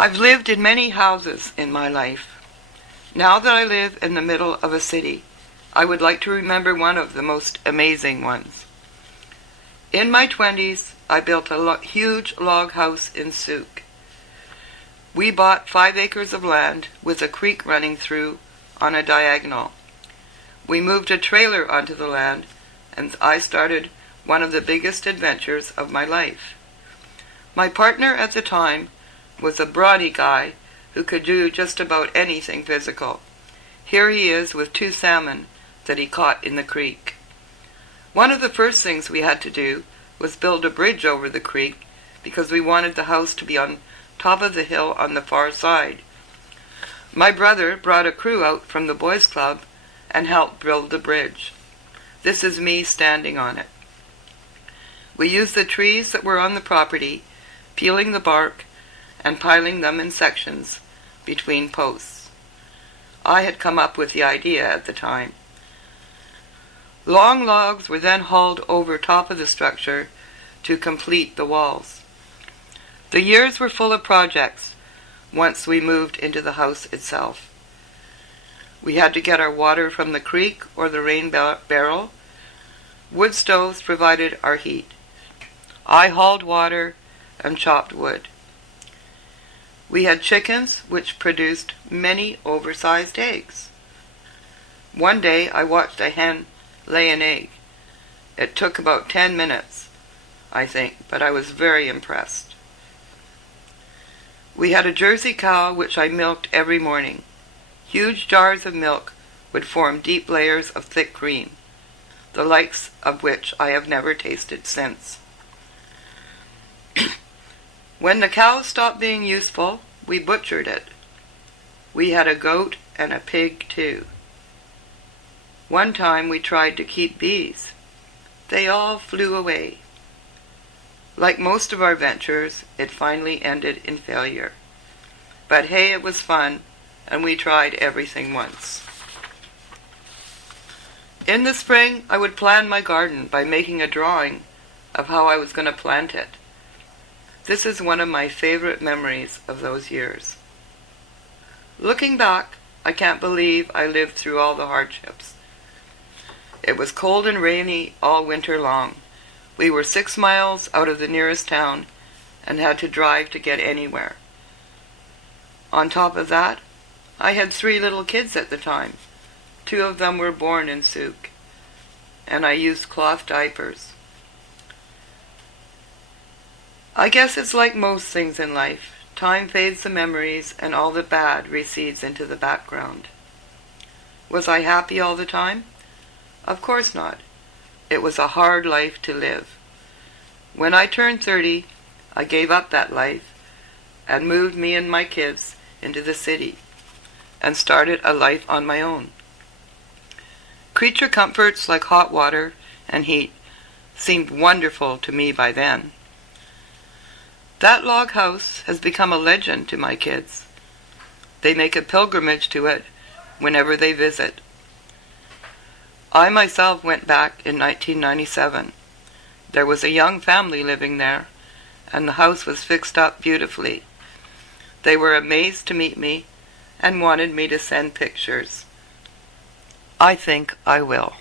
I've lived in many houses in my life. Now that I live in the middle of a city, I would like to remember one of the most amazing ones. In my 20s, I built a huge log house in Souk. We bought 5 acres of land with a creek running through on a diagonal. We moved a trailer onto the land, and I started one of the biggest adventures of my life. My partner at the time was a brawny guy who could do just about anything physical. Here he is with 2 salmon that he caught in the creek. One of the first things we had to do was build a bridge over the creek because we wanted the house to be on top of the hill on the far side. My brother brought a crew out from the boys' club and helped build the bridge. This is me standing on it. We used the trees that were on the property, peeling the bark and piling them in sections between posts. I had come up with the idea at the time. Long logs were then hauled over top of the structure to complete the walls. The years were full of projects once we moved into the house itself. We had to get our water from the creek or the rain barrel. Wood stoves provided our heat. I hauled water and chopped wood. We had chickens which produced many oversized eggs. One day I watched a hen lay an egg. It took about 10 minutes, I think, but I was very impressed. We had a Jersey cow which I milked every morning. Huge jars of milk would form deep layers of thick cream, the likes of which I have never tasted since. When the cow stopped being useful, we butchered it. We had a goat and a pig too. One time we tried to keep bees. They all flew away. Like most of our ventures, it finally ended in failure. But hey, it was fun, and we tried everything once. In the spring, I would plan my garden by making a drawing of how I was going to plant it. This is one of my favorite memories of those years. Looking back, I can't believe I lived through all the hardships. It was cold and rainy all winter long. We were 6 miles out of the nearest town and had to drive to get anywhere. On top of that, I had 3 little kids at the time. 2 of them were born in Souk, and I used cloth diapers. I guess it's like most things in life. Time fades the memories and all the bad recedes into the background. Was I happy all the time? Of course not. It was a hard life to live. When I turned 30, I gave up that life and moved me and my kids into the city and started a life on my own. Creature comforts like hot water and heat seemed wonderful to me by then. That log house has become a legend to my kids. They make a pilgrimage to it whenever they visit. I myself went back in 1997. There was a young family living there, and the house was fixed up beautifully. They were amazed to meet me and wanted me to send pictures. I think I will.